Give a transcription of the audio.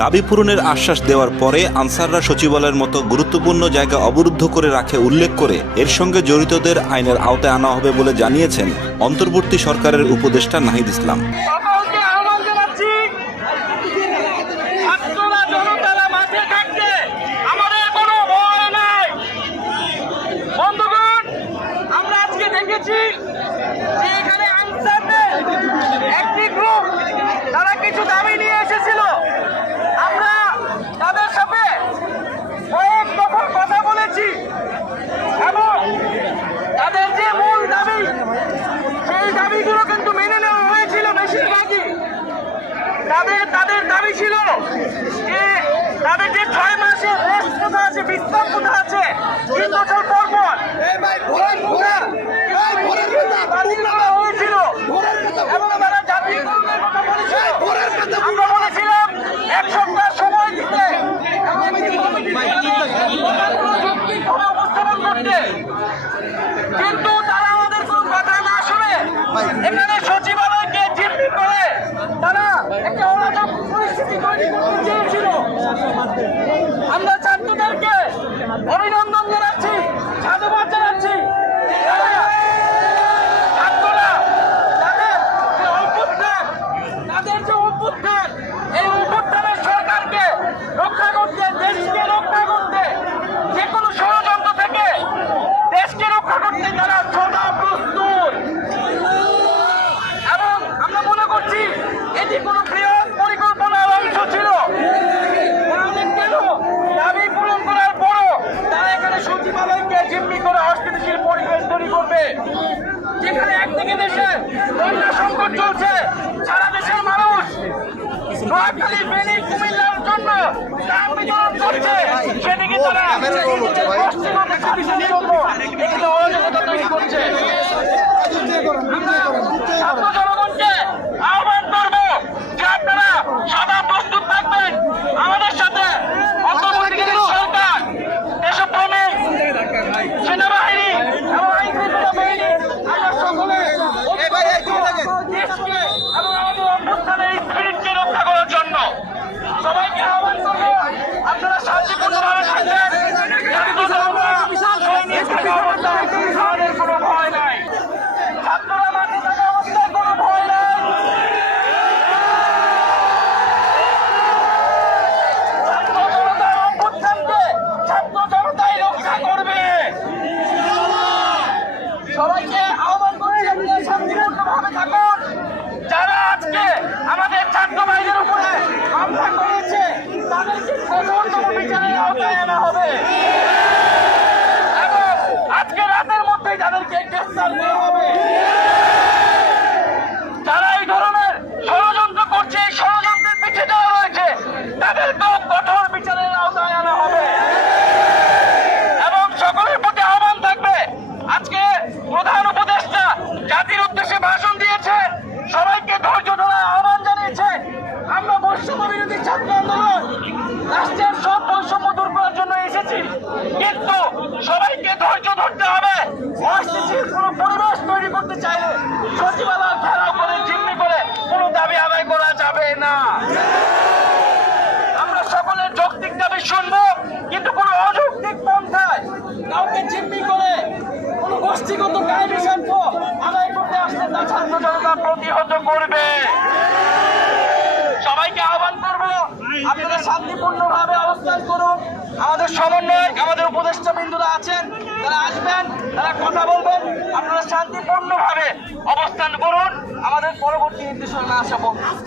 দাবি পূরণের আশ্বাস দেওয়ার পরে আনসাররা সচিবালয়ের মতো গুরুত্বপূর্ণ জায়গা অবরুদ্ধ করে রাখে উল্লেখ করে এর সঙ্গে জড়িতদের আইনের আওতায় আনা হবে বলে জানিয়েছেন অন্তর্বর্তী সরকারের উপদেষ্টা নাহিদ ইসলাম। একটি গ্রুপ তারা কিছু দাবি নিয়ে এসেছিল, আমরা তাদের সাথে কয়েক দফা কথা বলেছি এবং তাদের যে মূল দাবি সেই দাবিগুলো কিন্তু মেনে নেওয়া হয়েছিল। বেশিরভাগই তাদের দাবি ছিল যে তাদের যে 6 মাসের রেস্ট কোথা আছে, বিশ্রাম কোথা আছে, 3 বছর পর পর হয়েছিল এবং তারা জাতীয়করণের কথা বলেছিল। আমরা বলেছিলাম 1 সপ্তাহ সময় দিতে উপস্থাপন করতে, কিন্তু তারা আমাদের কোন কথা না শুনে এখানে সচিবালয়কে জিম্মি করে তারা একটা অরাজক পরিস্থিতি তৈরি করতে চেয়েছিল। আমরা ছাত্রদেরকে অভিনন্দন জানাচ্ছি, সাধুবাদ জানাচ্ছি। এই অভ্যুত্থানের সরকারকে রক্ষা করতে, দেশকে রক্ষা করতে, যে কোনো ষড়যন্ত্র থেকে দেশকে রক্ষা করতে তারা সদা প্রস্তুত। এবং আমরা মনে করছি এটি কোনো বৃহৎ পরিকল্পনার অংশ ছিল। কেন দাবি পূরণ করার পরও তারা এখানে সচিবালয়কে জিম্মি করে অস্থিতিশীল পরিবেশ তৈরি করবে, যেখানে একদিকে দেশে বন্যা সংকট চলছে, সারা দেশের মানুষ নোয়াখালী, ফেনী, কুমিল্লার জন্য ত্রাণ বিতরণ করছে, সেদিকে তারা গোষ্ঠীগত স্বাধীনতার জন্য এখানে অরাজকতা তৈরি করছে। ছাত্র জনগণকে আহ্বান করবো যে আপনারা সদা প্রস্তুত থাকবেন আমাদের সাথে। অন্তর্বর্তীকালীন সরকার, দেশপ্রেমিক সেনাবাহিনী এবং আইনশৃঙ্খলা বাহিনী, আমরা সকলে দেশকে এবং আমাদের অভ্যুত্থানের স্পিরিটকে রক্ষা করার জন্য সবাইকে আহ্বান করবো আপনারা শান্তিপূর্ণভাবে থাকবেন। আমাদের কোনো ভয় নাই, ছাত্ররা মাঠে থাকা অবস্থায় কোনো ভয় নাই। ছাত্র জনতার অভ্যুত্থানকে ছাত্র জনতাই রক্ষা করবে। সবাইকে আহ্বান করছি আপনারা শান্তিপূর্ণভাবে থাকুন। যারা আজকে আমাদের ছাত্র ভাইদের উপরে হামলা করেছে তাদেরকে কঠোরতম বিচারের আওতায় আনা হবে এবং আজকে রাতের মধ্যেই তাদেরকে গ্রেফতার করা হবে। যারা এই ধরনের ষড়যন্ত্র করছে, এই ষড়যন্ত্রের পিছিয়ে দেওয়া রয়েছে, তাদেরকেও কঠোর বিচারের আওতায় আনা হবে। এবং সকলের প্রতি আহ্বান থাকবে, আজকে প্রধান উপদেষ্টা জাতির উদ্দেশ্যে ভাষণ দিয়েছে, সবাইকে ধৈর্য ধরার আহ্বান জানিয়েছে। আমরা বৈষম্য বিরোধী ছাত্র আন্দোলন রাষ্ট্রের সব বৈষম্য দূর করার জন্য এসেছি, কিন্তু সবাইকে ধৈর্য ধরতে হবে। অস্থিতিশীল কোনো পরিবেশ তৈরি করতে চাইলে সচিবালয় ঘেরাও করে জিম্মি করে কোনো দাবি আদায় করা যাবে না। আমরা সকলের যৌক্তিক দাবি শুনবো, কিন্তু কোনো অযৌক্তিক পন্থায় কাউকে জিম্মি করে কোনো গোষ্ঠীগত কাহিনী সাক্ষ্য আদায় করতে আসলে তা ছাত্র জনতা প্রতিহত করবে। সবাইকে আহ্বান করবো আপনারা শান্তিপূর্ণভাবে অবস্থান করুন। আমাদের সমন্বয়, আমাদের উপদেষ্টা বিন্দুরা আছেন, তারা আসবেন, তারা কথা বলবেন। আপনারা শান্তিপূর্ণভাবে অবস্থান করুন, আমাদের পরবর্তী নির্দেশনা আসা পর্যন্ত।